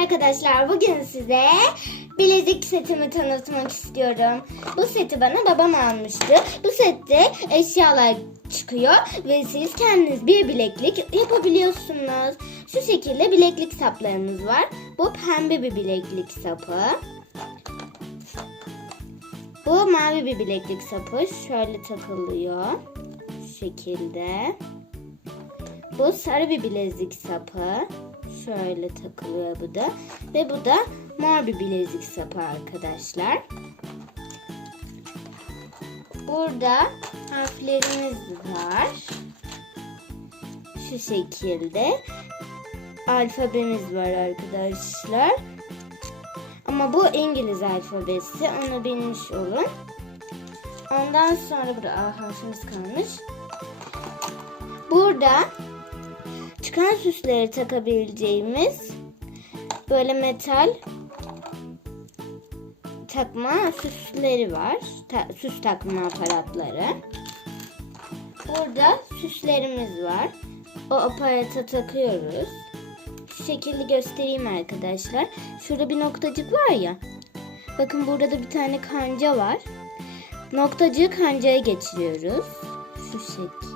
Arkadaşlar bugün size bilezik setimi tanıtmak istiyorum. Bu seti bana babam almıştı. Bu sette eşyalar çıkıyor ve siz kendiniz bir bileklik yapabiliyorsunuz. Şu şekilde bileklik saplarımız var. Bu pembe bir bileklik sapı. Bu mavi bir bileklik sapı. Şöyle takılıyor. Şu şekilde. Bu sarı bir bilezik sapı. Şöyle takılıyor bu da. Ve bu da mor bir bilezik sapı arkadaşlar. Burada harflerimiz var. Şu şekilde. Alfabemiz var arkadaşlar. Ama bu İngiliz alfabesi. Onu bilmiş olun. Ondan sonra burada A harfimiz kalmış. Burada çıkan süsleri takabileceğimiz böyle metal takma süsleri var. Ta- süs takma aparatları. Burada süslerimiz var. O aparata takıyoruz. Şu şekilde göstereyim arkadaşlar. Şurada bir noktacık var ya. Bakın burada da bir tane kanca var. Noktacığı kancaya geçiriyoruz. Şu şekilde.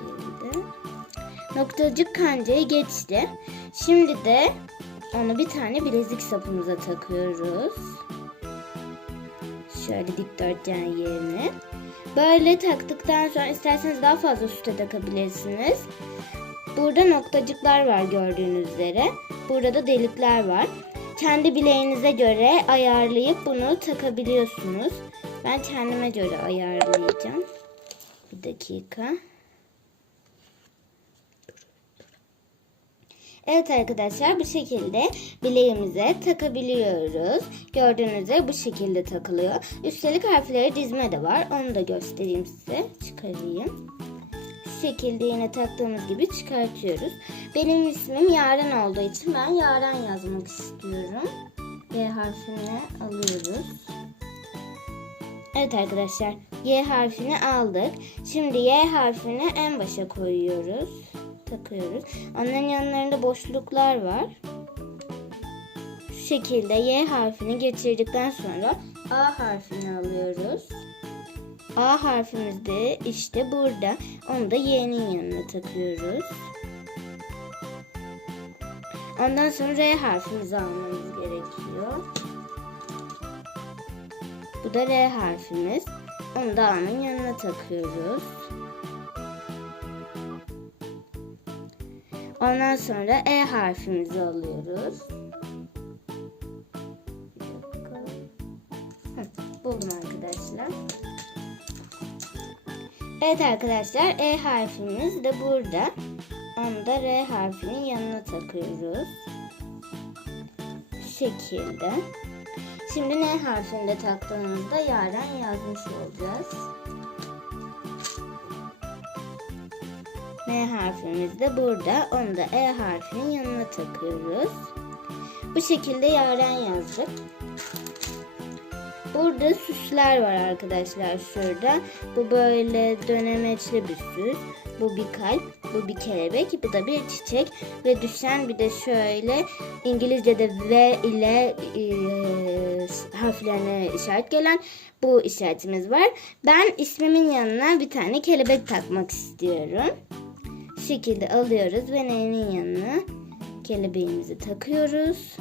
Noktacık kancayı geçti. Şimdi de onu bir tane bilezik sapımıza takıyoruz. Şöyle dikdörtgen yerine. Böyle taktıktan sonra isterseniz daha fazla süte takabilirsiniz. Burada noktacıklar var gördüğünüz üzere. Burada da delikler var. Kendi bileğinize göre ayarlayıp bunu takabiliyorsunuz. Ben kendime göre ayarlayacağım. Bir dakika. Evet arkadaşlar bu şekilde bileğimize takabiliyoruz. Gördüğünüz üzere bu şekilde takılıyor. Üstelik harfleri dizme de var. Onu da göstereyim size. Çıkarayım. Şu şekilde yine taktığımız gibi çıkartıyoruz. Benim ismim Yaren olduğu için ben Yaren yazmak istiyorum. Y harfini alıyoruz. Evet arkadaşlar Y harfini aldık. Şimdi Y harfini en başa koyuyoruz. Takıyoruz. Onların yanlarında boşluklar var. Şu şekilde Y harfini geçirdikten sonra A harfini alıyoruz. A harfimiz de işte burada. Onu da Y'nin yanına takıyoruz. Ondan sonra R harfimizi almamız gerekiyor. Bu da R harfimiz. Onu da A'nın yanına takıyoruz. Ondan sonra E harfimizi alıyoruz. Hı, buldum arkadaşlar. Evet arkadaşlar E harfimiz de burada. Onu da R harfinin yanına takıyoruz. Şu şekilde. Şimdi N harfini de taktığımızda yaren yazmış olacağız. N harfimiz de burada. Onu da E harfinin yanına takıyoruz. Bu şekilde yaren yazdık. Burada süsler var arkadaşlar şurada. Bu böyle dönemeçli bir süs. Bu bir kalp, bu bir kelebek, bu da bir çiçek ve düşen bir de şöyle İngilizce'de V ile e, harflerine işaret gelen bu işaretimiz var. Ben ismimin yanına bir tane kelebek takmak istiyorum. Şekilde alıyoruz ve N'nin yanına kelebeğimizi takıyoruz.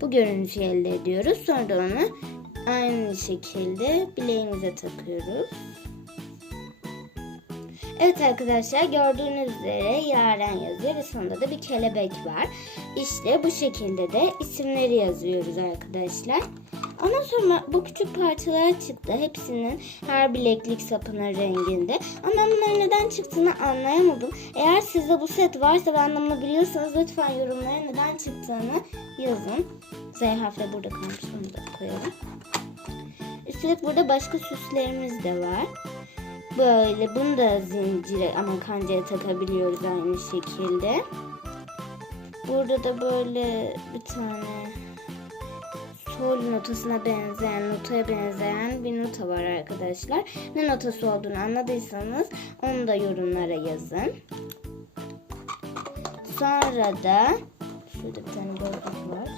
Bu görüntüyü elde ediyoruz. Sonra da onu aynı şekilde bileğimize takıyoruz. Evet arkadaşlar gördüğünüz üzere Yaren yazıyor ve sonunda da bir kelebek var. İşte bu şekilde de isimleri yazıyoruz arkadaşlar. Ondan sonra bu küçük parçalar çıktı. Hepsinin her bileklik sapının renginde. Ama ben bunların neden çıktığını anlayamadım. Eğer sizde bu set varsa ve anlamını biliyorsanız lütfen yorumlara neden çıktığını yazın. Z harfi burada kalmış. Onu da koyalım. Üstelik burada başka süslerimiz de var. Böyle bunu da zincire ama kancaya takabiliyoruz aynı şekilde. Burada da böyle bir tane sol notasına benzeyen, notaya benzeyen bir nota var arkadaşlar. Ne notası olduğunu anladıysanız onu da yorumlara yazın. Sonra da Şurada bir tane gözlük var.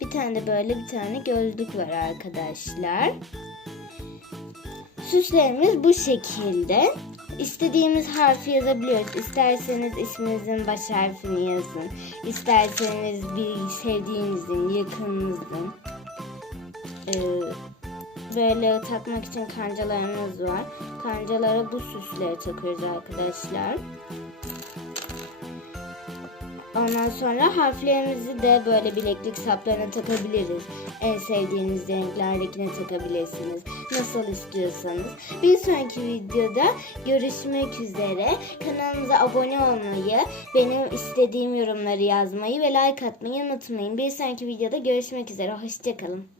Bir tane de böyle bir tane gözlük var arkadaşlar. Süslerimiz bu şekilde. İstediğimiz harfi yazabiliyoruz. İsterseniz isminizin baş harfini yazın. İsterseniz bir sevdiğinizin, yakınınızın. Ee, böyle takmak için kancalarımız var. Kancalara bu süsleri takıyoruz arkadaşlar. Ondan sonra harflerimizi de böyle bileklik saplarına takabiliriz. En sevdiğiniz renklerdekine takabilirsiniz. Nasıl istiyorsanız. Bir sonraki videoda görüşmek üzere. Kanalımıza abone olmayı, benim istediğim yorumları yazmayı ve like atmayı unutmayın. Bir sonraki videoda görüşmek üzere. Hoşçakalın.